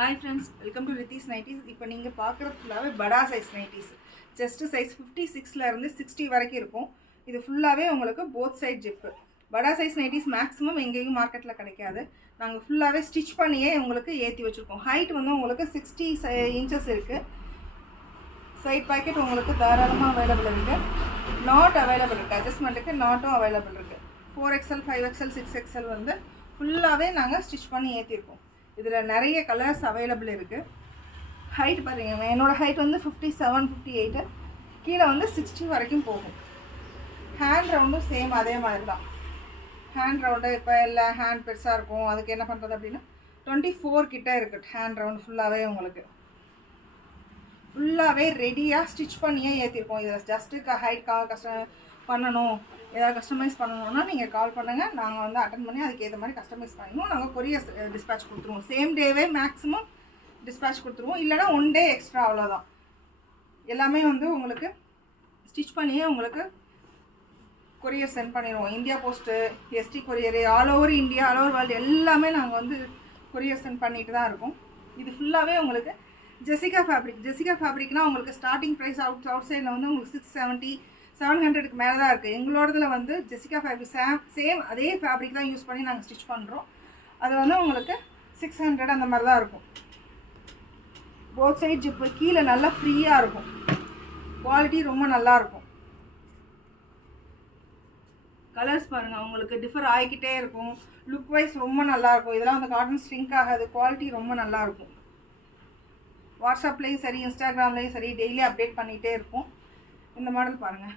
Hi friends, welcome to Rithis Nighties. இப்போ நீங்கள் பார்க்குறது ஃபுல்லாகவே படா சைஸ் நைட்டிஸ். ஜஸ்ட் சைஸ் 56லேருந்து 60 வரைக்கும் இருக்கும். இது ஃபுல்லாகவே உங்களுக்கு போத் சைட் ஜிப்பு. படா சைஸ் நைட்டிஸ் மேக்ஸிமம் எங்கேயும் மார்க்கெட்டில் கிடைக்காது. நாங்கள் ஃபுல்லாகவே ஸ்டிச் பண்ணியே உங்களுக்கு ஏற்றி வச்சுருக்கோம். ஹைட் வந்து உங்களுக்கு 60 இன்ச்சஸ் இருக்குது. சைட் பாக்கெட் உங்களுக்கு தாராளமாக அவைலபிள் இருக்குது. நாட் அவைலபிள் இருக்குது. அட்ஜஸ்ட்மெண்ட்டுக்கு நாட்டும் அவைலபிள் இருக்குது. 4XL 5XL 6XL வந்து ஃபுல்லாகவே நாங்கள் ஸ்டிச் பண்ணி ஏற்றிருக்கோம். இதில் நிறைய கலர்ஸ் அவைலபிள் இருக்குது. ஹைட் பாருங்க, என்னோடய ஹைட் வந்து 57 58, கீழே வந்து 60 வரைக்கும் போகும். ஹேண்ட் ரவுண்டும் சேம் அதே மாதிரி தான். ஹேண்ட் ரவுண்டு இப்போ இல்லை ஹேண்ட் பெருசாக இருக்கும், அதுக்கு என்ன பண்ணுறது அப்படின்னா 24 கிட்டே இருக்குது ஹேண்ட் ரவுண்டு. ஃபுல்லாகவே உங்களுக்கு ஃபுல்லாகவே ரெடியாக ஸ்டிச் பண்ணியே ஏற்றிருக்கோம். இதில் ஜஸ்ட்டு ஹைட் பண்ணணும், ஏதாவது கஸ்டமைஸ் பண்ணணுன்னா நீங்கள் கால் பண்ணுங்கள். நாங்கள் வந்து அட்டன் பண்ணி அதுக்கு ஏற்ற மாதிரி கஸ்டமைஸ் பண்ணணும். நாங்கள் கொரியர் டிஸ்பேச் கொடுத்துருவோம். சேம் டேவே மேக்ஸிமம் டிஸ்பேச் கொடுத்துருவோம். இல்லைனா 1 டே எக்ஸ்ட்ரா, அவ்வளோதான். எல்லாமே வந்து உங்களுக்கு ஸ்டிச் பண்ணியே உங்களுக்கு கொரியர் சென்ட் பண்ணிடுவோம். India post, ST courier, all over India, all over world எல்லாமே நாங்கள் வந்து கொரியர் சென்ட் பண்ணிட்டு தான் இருக்கோம். இது ஃபுல்லாகவே உங்களுக்கு ஜெசிகா ஃபேப்ரிக். ஜெசிகா ஃபேப்ரிக்னால் உங்களுக்கு ஸ்டார்டிங் ப்ரைஸ் அவுட் சைடில் வந்து உங்களுக்கு 670 700க்கு மேலே தான் இருக்குது. எங்களோடதில் வந்து ஜெசிகா ஃபேப்ரிக் சேம் அதே ஃபேப்ரிக் தான் யூஸ் பண்ணி நாங்கள் ஸ்டிச் பண்ணுறோம். அது வந்து உங்களுக்கு 600 அந்த மாதிரி தான் இருக்கும். போத் சைட் ஜிப்பு கீழே நல்லா ஃப்ரீயாக இருக்கும். குவாலிட்டி ரொம்ப நல்லாயிருக்கும். கலர்ஸ் பாருங்கள், உங்களுக்கு டிஃபர் ஆகிக்கிட்டே இருக்கும். லுக் வைஸ் ரொம்ப நல்லாயிருக்கும். இதெல்லாம் வந்து காட்டன் ஸ்ட்ரிங்க் ஆகாது. குவாலிட்டி ரொம்ப நல்லாயிருக்கும். வாட்ஸ்அப்லேயும் சரி, இன்ஸ்டாகிராம்லேயும் சரி டெய்லி அப்டேட் பண்ணிகிட்டே இருக்கும். இந்த மாடல் பாருங்கள்.